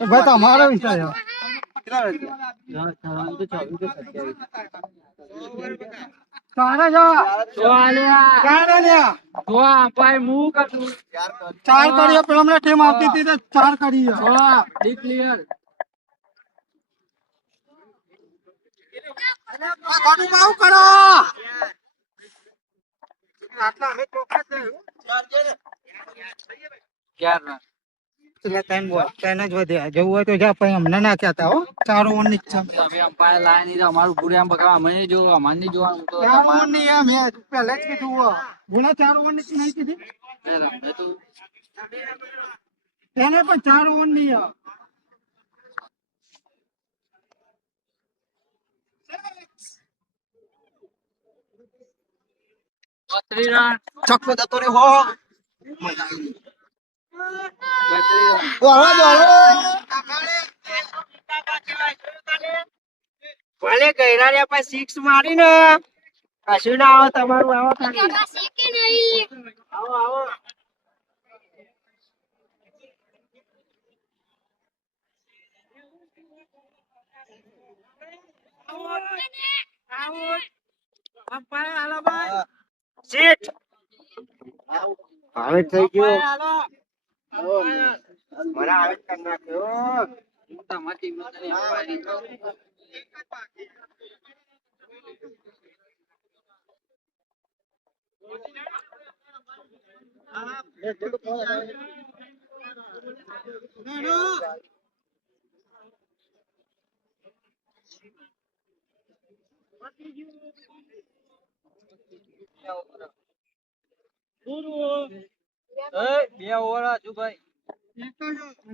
ભાઈ તમારો વિચાર ચાર કરીએ પેલા ટીમ આવતી હતી તો ચાર કરીએ કરો આટલા અમે ચોખા જ વધ્યા જવું હોય તો જા પછી અમને ના કહેતા હો ચારો ઓન ની અમારું ગુરિયામ બકા અમે નહીં જોવા અમારે નહીં જોવાનું પહેલા જ કીધું ગુણા ચાર ઓન ની નહીં કીધી એને પણ ચાર ઓન નહીં છક્કો જતો રે હો ભલે ગયરા રે પણ સિક્સ મારી ને કશું ના આવે તમારું આવો આવો આવો આવે થઈ ગયો મને આવે કરી નાખ્યો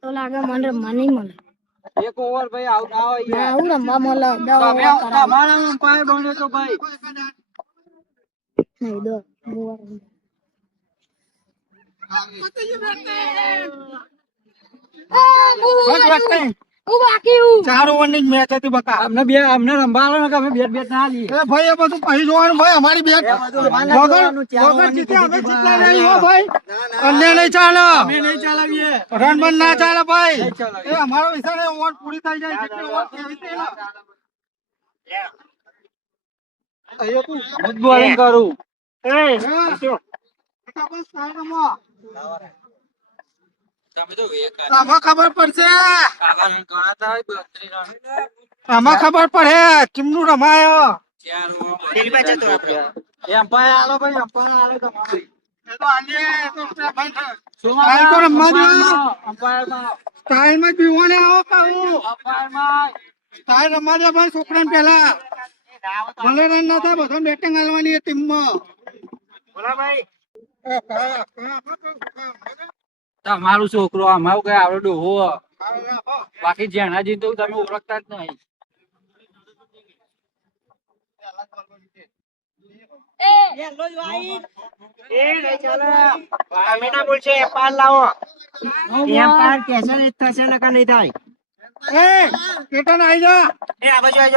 તો લાગે મને મને મળે એક ઓવર ભાઈ આઉટ આવે આવું રમવા મળે તમારા અમ્પાયર બન્યો તો ભાઈ નહીં દો ચાર ઓવર ની મેચ હતી બકા અમને રંભાડો ને અમે બેટ ના લઈએ ભાઈ એ બધું પછી જોવાનું ભાઈ અમારી બેટ વગર જીતે અમે જીતલા નહીં હો ભાઈ અન્ય નહીં ચાલે અમે નહીં ચલાવીએ રન બન ના ચાલે ભાઈ એ અમારો વિચાર ઓવર પૂરી થઈ જાય કેટલી ઓવર કેવી રીતે બોલિંગ કરું આમાં ખબર પડશે આમાં ખબર પડે કેમનું રમાયો છોકરા પેલા ભલે રન ના થાય બધા બેટિંગ હાલવાની ટીમમાં તમારું છોકરો અમારું કઈ આવડું હો બાકી જેનાજી તો તમે ઓળખતા જ નહીં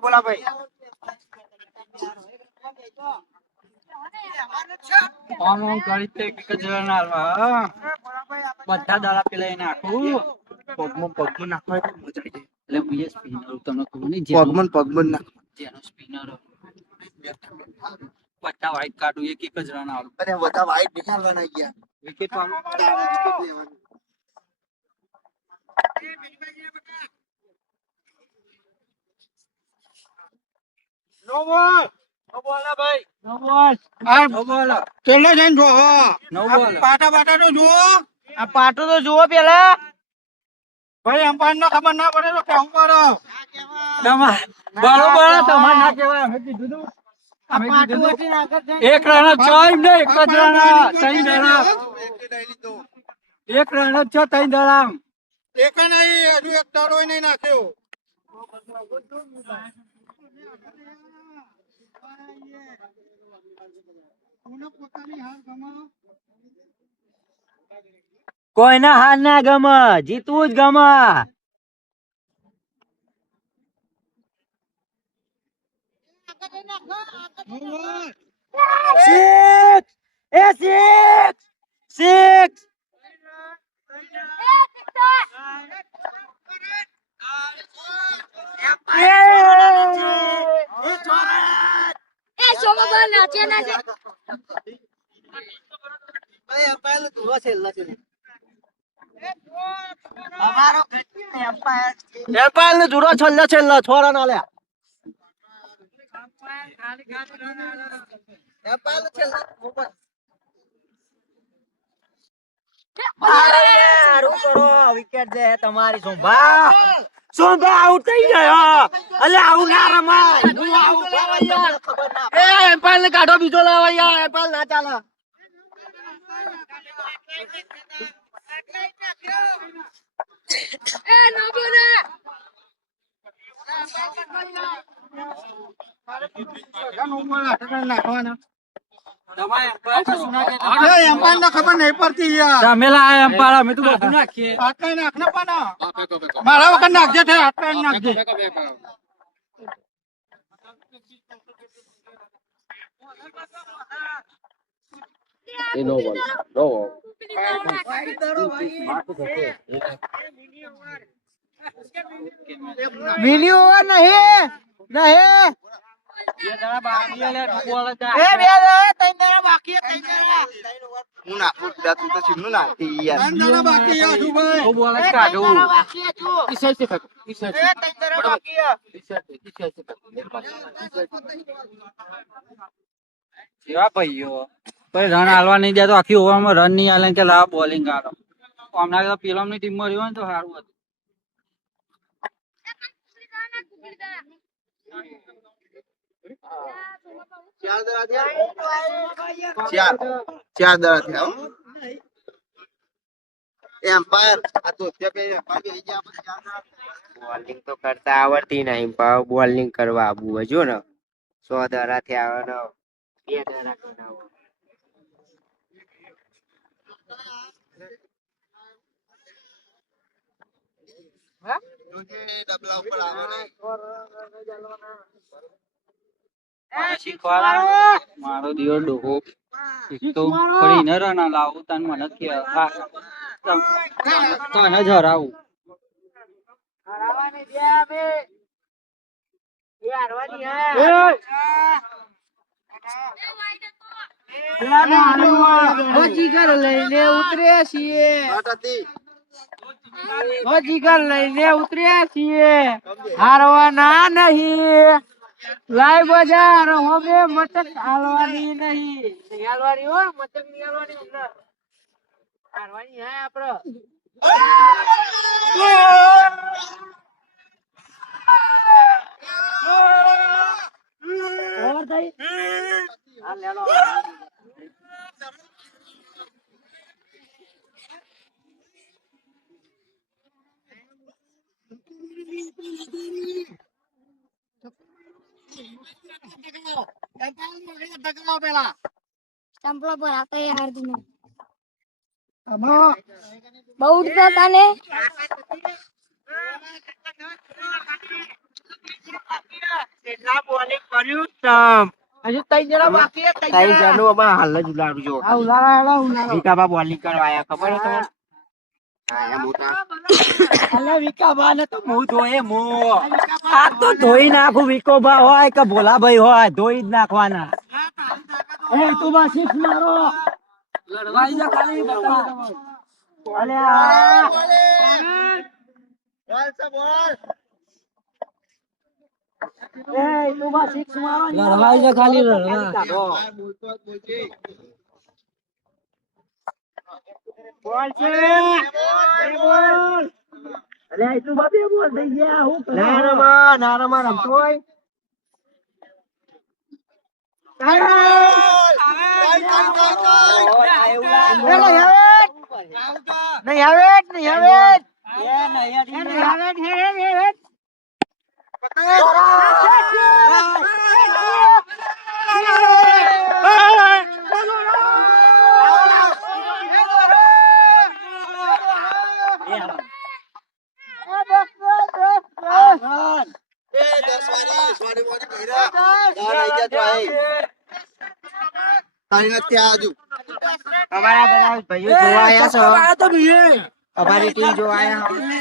બોલા ભાઈ બધા દાડા પેલા એને આખું પગમાં નાખવા એટલે સ્પિનર તમને ખબર નહીં પગમન નાખો જેનો સ્પિનર બધા વાઇટ કાઢું એક જ રન આવે બધા વાઇટ નીકાળવાના ગયા વિકેટ નો બોલ પાટા બાટા તો જુઓ આ પાટો તો જુઓ પેલા ભાઈ અમ્પાયર નો ખબર ના પડે તો કેવું પડે બરોબર તમારે ના કહેવાય અમે કીધું એક રન છ ને એક જ રન ત્રણ દરામ એક રન છ ત્રણ દરામ એક નહીં હજુ એક દડો નહીં નાખ્યો કોઈના હાર ના ગમે જીતવું જ ગમે એમ્પાયર ને જુરો છેલ્લો છોરા ના લે સારું કરો વિકેટ દે તમારી સોંભા આઉટ થઈ ગયો અલે આવું ના રમાય હું આવું એ એમ્પાયર ને કાઢો બીજો લાવો યાર એમ્પાયર ના ચાલે ખબર નહીં પડતી યાર અમે તો બધું નાખીએ નાખને પણ મારા વખત નાખજે નાખજે મિની ઓવર નહીં નહીં ભાઈઓ રન હાલવા નહીં દે તો આખી ઓવરમાં રન નહીં હાલે કે લાવ બોલિંગ હાલો હમણાં પેલા ની ટીમ માં રહ્યો ને તો સારું હતું ચાર દડા થયા એમ્પાયર આ તો બોલિંગ તો કરતા આવડતી નહીં પણ બોલિંગ કરવા આવું જો ને 100 દડા થી આવે ને 2 દડા બનાવો ડબલા ઉપર આવે મારો દિયો ડોહો એક તો પડી ન રના લાવું તન મને કે તને જ હરાવું હરાવાની દે બે એ હરવાની હે જીગર લઈને ઉતર્યા છીએ જીગર લઈને ઉતર્યા છીએ હારવાના નહીં લાઈ બજાર હવે મટક હાલવાની નહીં હાલવાની હો મટક ની હાલવાની અંદર હારવાની હે આપડે ઓવર થઈ આ લેલો ચંપલા પર આતે હાર્દિક બહુ ઉડતા તાને કેટલા બોલિંગ કર્યું તમ હજુ 3 જણા બાકી 3 જણો અમે હાલ જ ઉલાડું જો આ ઉલાડા વિકાબા બોલિંગ કરવા આયા ખબર છે તમને આયા મોટા અલે વિકાબા ને તો મો ધોએ મો આ તો ધોઈ નાખું વિકોબા હોય કે ભોલાભાઈ હોય ધોઈ જ નાખવાના એ તું બા સિક્સ મારો લડવાઈ જા ખાલી બતા અલે બોલ સે બોલ એ તું બા સિક્સ મારો લડવાઈ જા ખાલી લડવા બોલ છે બોલ અલે તું બા બે બોલ દઈ ગયા હું નારામાં રમતોય નહીં આવે અમારી ટીમ જોવા આયા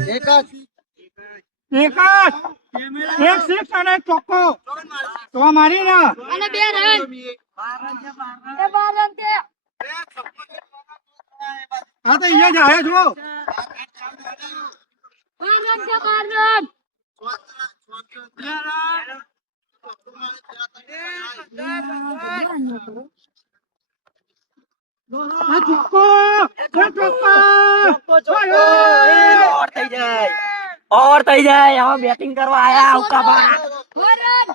એક જ. એક સિક્સ અને એક ચોક્કો તો મારી ને અને 2 રન. એ 12 રન છે. હા તો અહીંયા જાય જો 12 રન છે, 12 રન. ચોક્કો ઓર થઈ જાય હવે બેટિંગ કરવા આયા ઉકાબા 4 રન.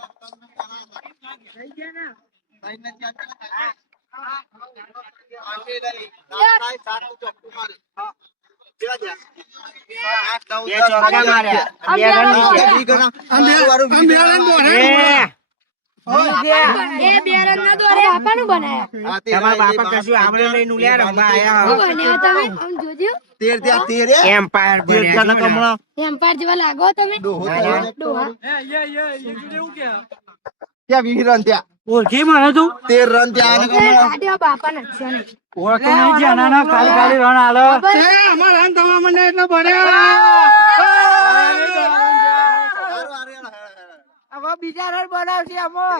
બે ચોક્કા માર્યા બે રન એ 2 રન ના દોરે બાપાનું બનાયા. તમારા બાપા કશું આપણે લઈને ઉલ્યા રમવા આયા શું બન્યા તમે? આમ જોજો. એમ્પાયર બન્યા એમ્પાયર જેવા લાગો તમે. ડોહા. ઓળખી મને તું 13 રન ત્યાં એ ગાડીઓ બાપા નચ્યો નહીં. ઓળખી નહીં જાના ખાલી ખાલી રન આલો અમાર રન થવા મને એટલે ભર્યા હવે બીજા રન બનાવશે અમો આ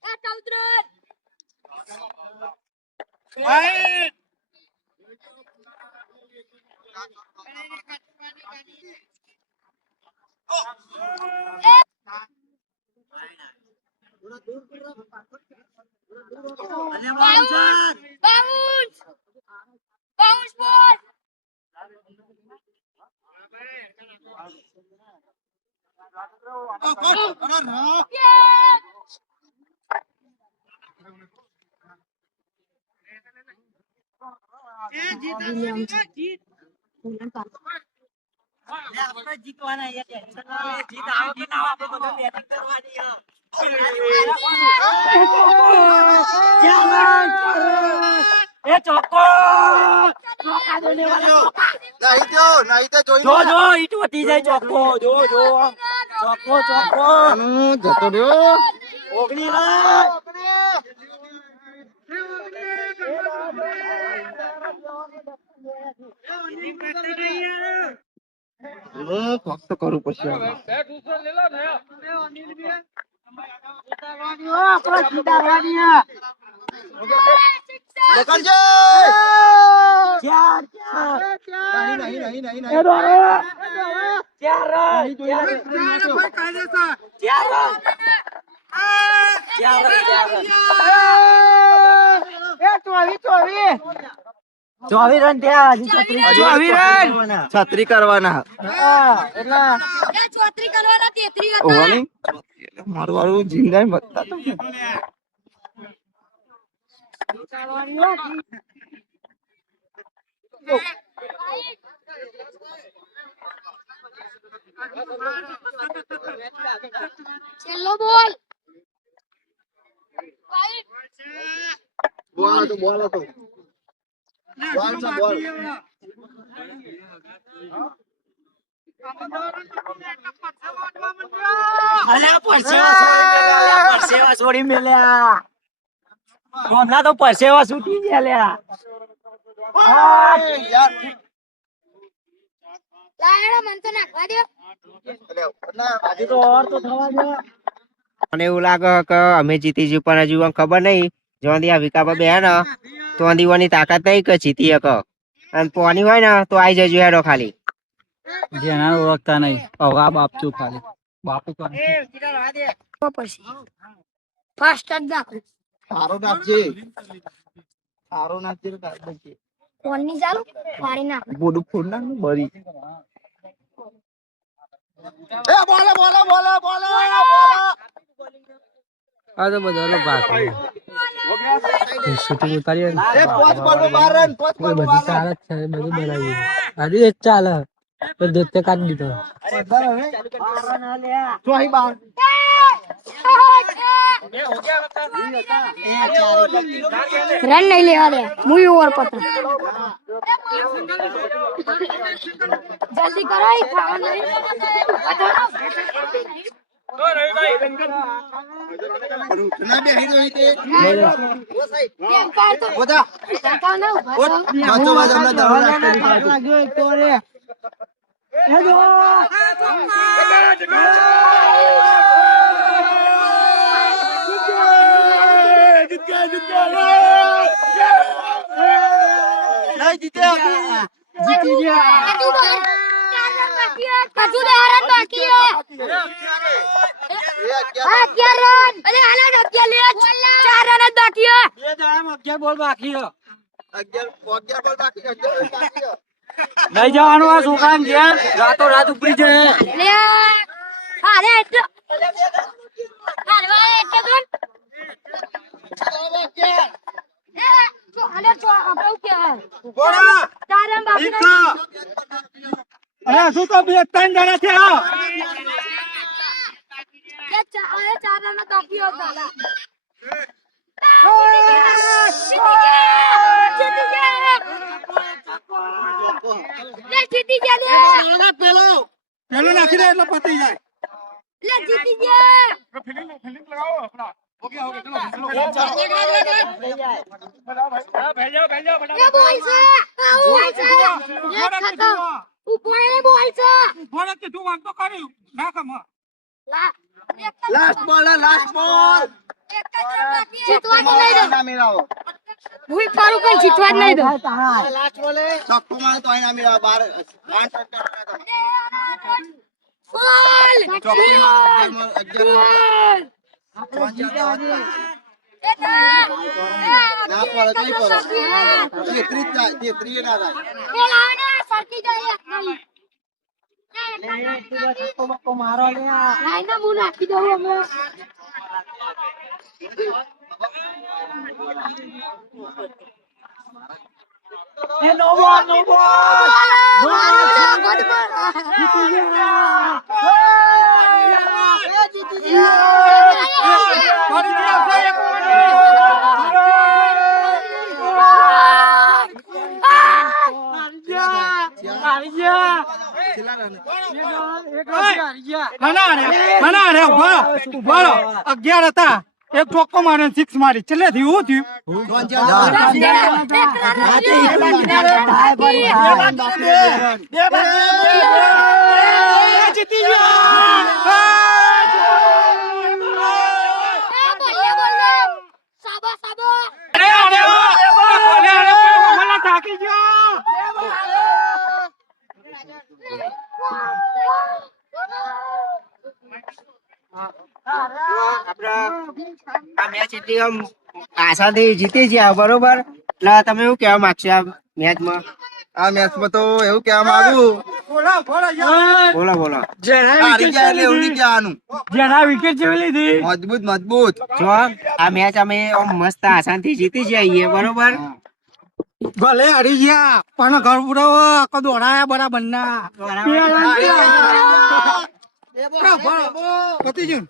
14 run. Bounce. Bounce ball. Yeah. જતો રહ્યો ફક્ત કરવું પડશે ચોવીસ રન થયા 24 રન છત્રી કરવાના એ ચોત્રી કરવાના 33 હતા. ઓવાની મારું વાળું જિંદા બતા તો છેલ્લો બોલ. બોલ તો બોલ તો બોલ છે બોલ પરસેવા છોડી મેલ્યા હમણાં તો પરસેવા છૂટી ગયા લ્યા લાયડો મન તો નાખવા દો. મને એવું લાગે કે અમે જીતી જઈએ પણ હજુ ખબર નહીં જોંધી આ વિકાપા બે ને તો દીવાની તાકાત નહીં કે જીતી હક અને પોની હોય ને તો આઈ જજો હેડો ખાલી જેના ઓળખતા નહીં અગા બાપ તું ખાલી બાપુ તો પછી ફાસ્ટ જ દાખલ સારો નાખજે સારો નાખજે કોણની ચાલુ પાડી નાખ બોડું ફોડ નાખ ને બરી એ બોલે બોલે બોલે બોલે આ તો બધા બાકી શૂટિંગ ઉતારીએ એ પોચ બોલ બાર રન પોચ બોલ બધી ચાલે છે બધું બનાવી આજે એ ચાલે તો દોતે કાઢી દીધો ચોહી બાર રન નહીં લેવા દે મુઈ ઓવર પતા જલ્દી કરો ઈ ખાવા નહીં ના બેહી રહી તે ટેન્કર તો ઓદા ટેન્કર ના ઉભા ઓટ બાજો બાજો ના દવા લાગ્યો તો રે જીતી ગયા કજુ દે હરન બાકી હે હા 11 રન અરે હાલા 11 લે 4 રન જ બાકી હે બે જણામાં 11 બોલ બાકી હે 11 બોલ બાકી 11 બાકી લઈ જવાનું આ છોકરાને ઘેર રાતો રાત ઉપડી જાય લે અરે એટલે હાલવા એટલે કોણ જો હાલે જો આપણો કે બોલા 4 રન બાકી અરે શું તો બે ત્રણ જણા છે આ ये चार रन बाकी होता है जीती गया પેલો નાખી દે એટલે પતી જાય ले जीती गया ये बॉल से आउट से ये खत्म ऊपर है बॉल से બોલે કે તું વાંધો કર્યું ના કમ લાસ્ટ બોલ લાસ્ટ બોલ જીતવા નહીં દો ના મેળાવો હું પારું પણ જીતવા નહીં દો લાસ્ટ બોલે સક્કો મારે તો અહીં ના મેળાવો 12 મારો લે લાઈન હું નાખી દઉં અમે એ નો બોલ અગિયાર હતા એક ચોખ્ખો મારે 6 મારી છેલ્લે થયું શું થયું જીતી થાકી ગયો આ મેચ એટલી આમ આશાથી જીતી ગયા બરોબર એટલે તમે શું કહેવા માંગશો આ મેચમાં આ મેચમાં તો એવું કહેવા માંગુ બોલો બોલો હારી ગયા એટલે એવું નહીં કહેવાનું જેના વિકેટ જેવી લીધી મજબૂત મજબૂત જો આ મેચ અમે આમ મસ્ત આસાનથી જીતી જઈએ બરોબર ભલે હારી ગયા પણ ઘર પૂરો આખો દોડાયા બરાબર ના પતી ગયું